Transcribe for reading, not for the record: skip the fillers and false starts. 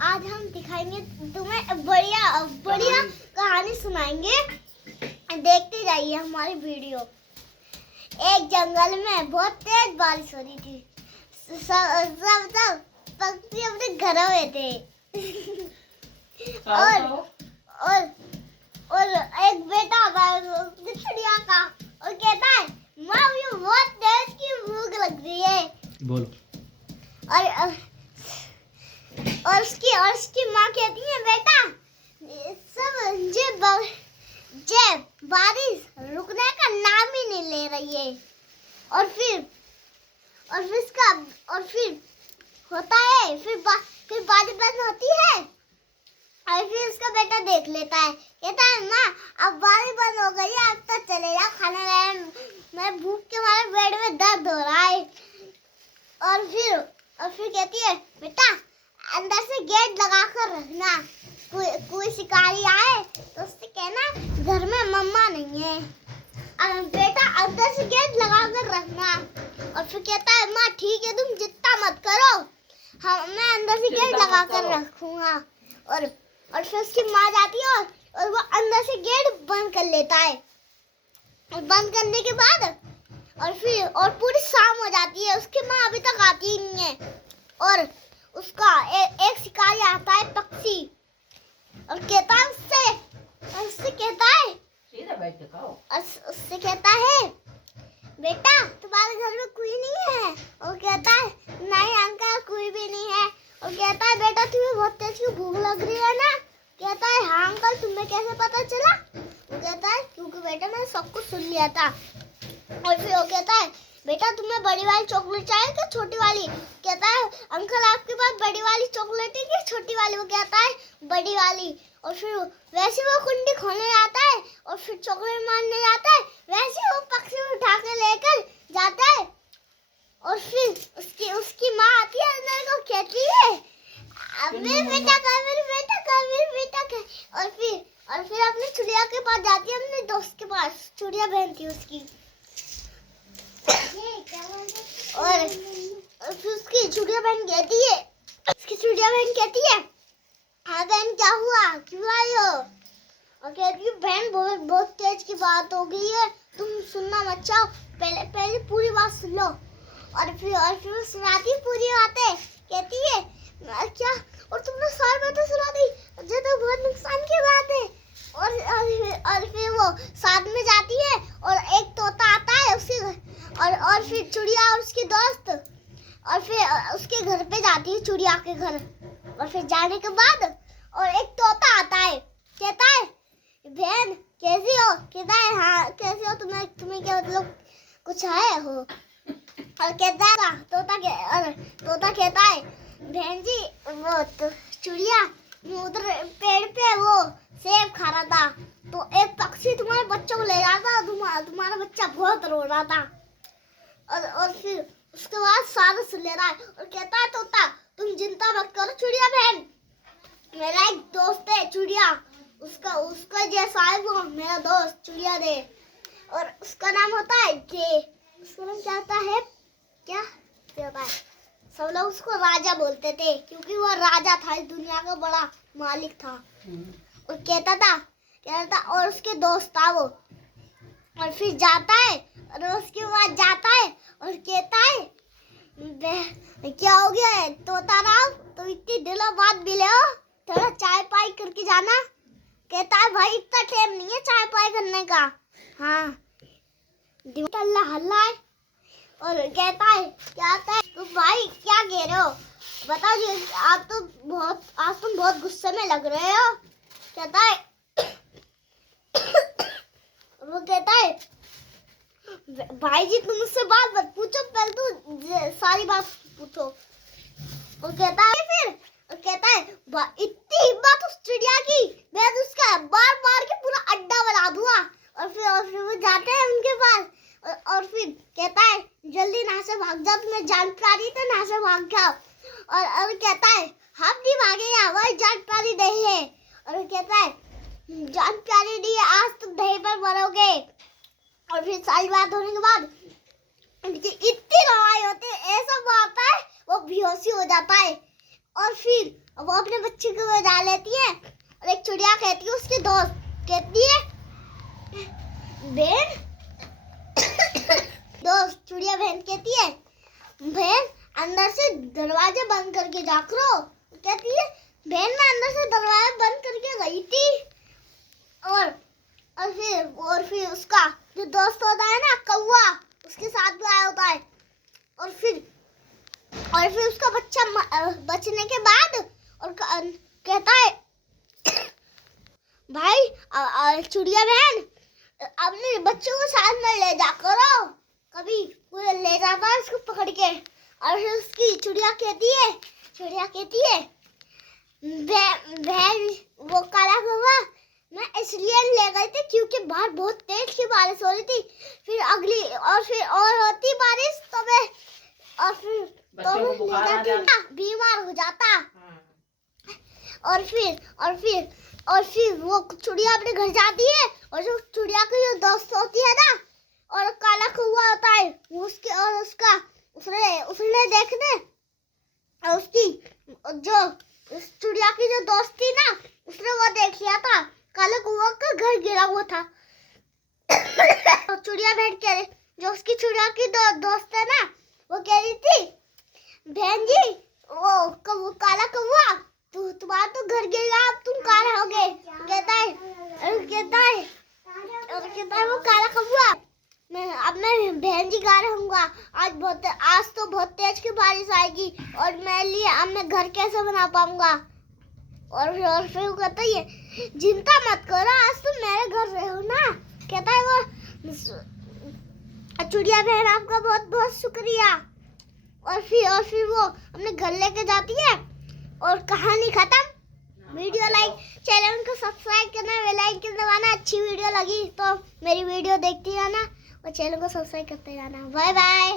आज हम दिखाएंगे तुम्हें बढ़िया बढ़िया कहानी सुनाएंगे। देखते जाइए हमारी वीडियो। एक जंगल में बहुत तेज बारिश हो रही थी। सब पक्षी अपने घरों में थे। और एक बेटा चिड़िया का और कहता है माँ मुझे बहुत तेज की भूख लग रही है। बोलो। और उसकी माँ कहती है बेटा सब बारिश रुकने का नाम ही नहीं ले रही है। और फिर होता है फिर बारिश बंद होती है और फिर उसका बेटा देख लेता है। कहता है माँ अब बारिश बंद हो गई है, अब तो चले जाओ खाना लाए, मैं भूख के मारे पेट में दर्द हो रहा है। और फिर कहती है बेटा अंदर से गेट लगा कर रखना, कोई शिकारी आए तो उससे कहना घर में मम्मा नहीं है। बेटा अंदर से गेट लगा कर रखना। और फिर कहता है माँ ठीक है तुम जितना मत करो, मैं अंदर से गेट लगा कर रखूंगा। और फिर उसकी माँ जाती है और वो अंदर से गेट बंद कर लेता है। और बंद करने के बाद और पूरी शाम हो जाती है, उसकी माँ अभी तक आती ही नहीं है। और उसका एक शिकारी आता है पक्षी और कहता है उससे कहता है बेटा तुम्हारे घर में कोई नहीं है। और कहता है नहीं अंकल कोई भी नहीं है। और कहता है बेटा तुम्हें बहुत तेज की भूख लग रही है ना। कहता है हाँ अंकल तुम्हें कैसे पता चला। वो कहता है क्योंकि बेटा मैंने सब कुछ सुन लिया था। और फिर वो कहता है बेटा तुम्हें बड़ी वाली चॉकलेट चाहिए क्या छोटी वाली। कहता है अंकल आपके पास बड़ी वाली चॉकलेट है क्या छोटी वाली। वो कहता है बड़ी वाली। और फिर वैसे वो कुंडी खोलने जाता है और फिर चॉकलेट मारने जाता है, वैसे वो पक्षी उठा के लेकर जाता है। और फिर उसकी माँ आती है अंदर को कहती है मेरे बेटा का। और फिर अपनी चिड़िया के पास जाती है, अपने दोस्त के पास, चिड़िया बहन थी उसकी। और फिर उसकी चिड़िया बहन कहती है हाँ बहन क्या हुआ क्यों आई हो। और कहती है बहन बहुत तेज की बात हो गई है, तुम सुनना मत चाहो, पहले पूरी बात सुन लो। और फिर सुनाती पूरी बातें। कहती है क्या और तुमने सारी बातें सुना दी, ये तो बहुत नुकसान की बात है। और फिर वो साथ में जाती है और एक तोता आता है उसके और फिर चिड़िया और उसकी दोस्त और फिर उसके घर पे जाती है चिड़िया के घर। और फिर जाने के बाद और एक तोता आता है, कहता है बहन कैसी हो। कहता है हाँ कैसे हो तुम्हें क्या मतलब कुछ आए हो। और कहता है तोता कहता है बहन जी वो तो चिड़िया उधर पेड़ पे वो सेब खा रहा था तो एक पक्षी तुम्हारे बच्चों को ले रहा था, तुम्हारा बच्चा बहुत रो रहा था। और फिर उसके बाद सारा सुन ले रहा है और कहता है तोता तुम चिंता मत करो चिड़िया बहन, मेरा एक दोस्त है चिड़िया, उसका जैसा है वो मेरा दोस्त चिड़िया दे। और उसका नाम होता है जे, उसका नाम क्या होता है सब लोग उसको राजा बोलते थे क्योंकि वो राजा था, इस दुनिया का बड़ा मालिक था। और कहता था और उसके दोस्त था वो। और फिर जाता है और उसके बाद जाता है और कहता है क्या हो गया है तोता राव, तो इतनी दिनों बाद मिले हो, थोड़ा चाय पाई करके जाना। कहता है भाई इतना टाइम नहीं है चाय पाई करने का, हाँ दिमाग हल्ला है। और कहता है तो भाई क्या कह रहे हो बताओ जी, आज तुम बहुत गुस्से में लग रहे हो। कहता है वो कहता है भाई जी तुम मुझसे बात मत पूछो, पहले तो सारी बात पूछो। वो कहता है इतनी हिम्मत उस चिड़िया की, मैं तो उसका मार के पूरा अड्डा बना दूंगा। और फिर वो जाते हैं उनके पास और फिर कहता है जल्दी यहाँ से भाग जाओ, तुम्हें जान प्यारी तो यहाँ से भाग जाओ। और कहता है हम नहीं भागे, हमारी जान प्यारी नहीं है। और कहता है जान प्यारी नहीं है, आज तुम दही पर मरोगे। और फिर सारी बात होने के बाद उनकी इतनी लड़ाई होती है, ऐसा मारता है वो बेहोशी हो जाता है। और और वो अपने बच्चे को बजा लेती है। और एक चिड़िया कहती है उसकी दोस्त, कहती है बहन दोस्त, चिड़िया बहन कहती है बहन अंदर से दरवाजा बंद करके जा करो। कहती है बहन मैं अंदर से दरवाजा बंद करके गई थी। और फिर उसका जो दोस्त होता है ना कौवा, उसके साथ भी आया होता है। और फिर उसका बच्चा बचने के बाद और कहता है भाई चिड़िया बहन अपने बच्चों को साथ में ले जा करो। कभी कोई ले जाता है उसको पकड़ के। और फिर उसकी चिड़िया कहती है बहन वो काला कौवा मैं इसलिए ले गई थी क्योंकि बाहर बहुत तेज की बारिश हो रही थी। फिर अगली और होती बारिश तो मैं बीमार हो जाता। और फिर वो चिड़िया अपने घर जाती है। और जो चिड़िया की जो दोस्त होती है ना और काला कौवा होता है उसने देखने और उसकी जो चिड़िया की जो दोस्त थी ना उसने वो देख लिया था काला कौवा का घर गिरा हुआ था। तो चिड़िया बहन कह जो उसकी चिड़िया की दोस्त है ना वो कह रही थी बहन जी वो काला कौवा तुम्हारा तो घर गिर गया अब तुम कहाँ रहोगे। कहता है वो काला कौवा मैं बहन जी कहाँ रहूंगा। आज तो बहुत तेज की बारिश आएगी और मैं घर कैसे बना पाऊंगा। और फिर वो कहता है चिंता मत करो आज तुम मेरे घर रहो ना। कहता है वो चिड़िया बहन आपका बहुत बहुत शुक्रिया। और फिर वो अपने घर लेके जाती है और कहानी खत्म। वीडियो लाइक चैनल को सब्सक्राइब करना, बेल आइकन दबाना। अच्छी वीडियो लगी तो मेरी वीडियो देखते रहना और चैनल को सब्सक्राइब करते रहना। Bye bye.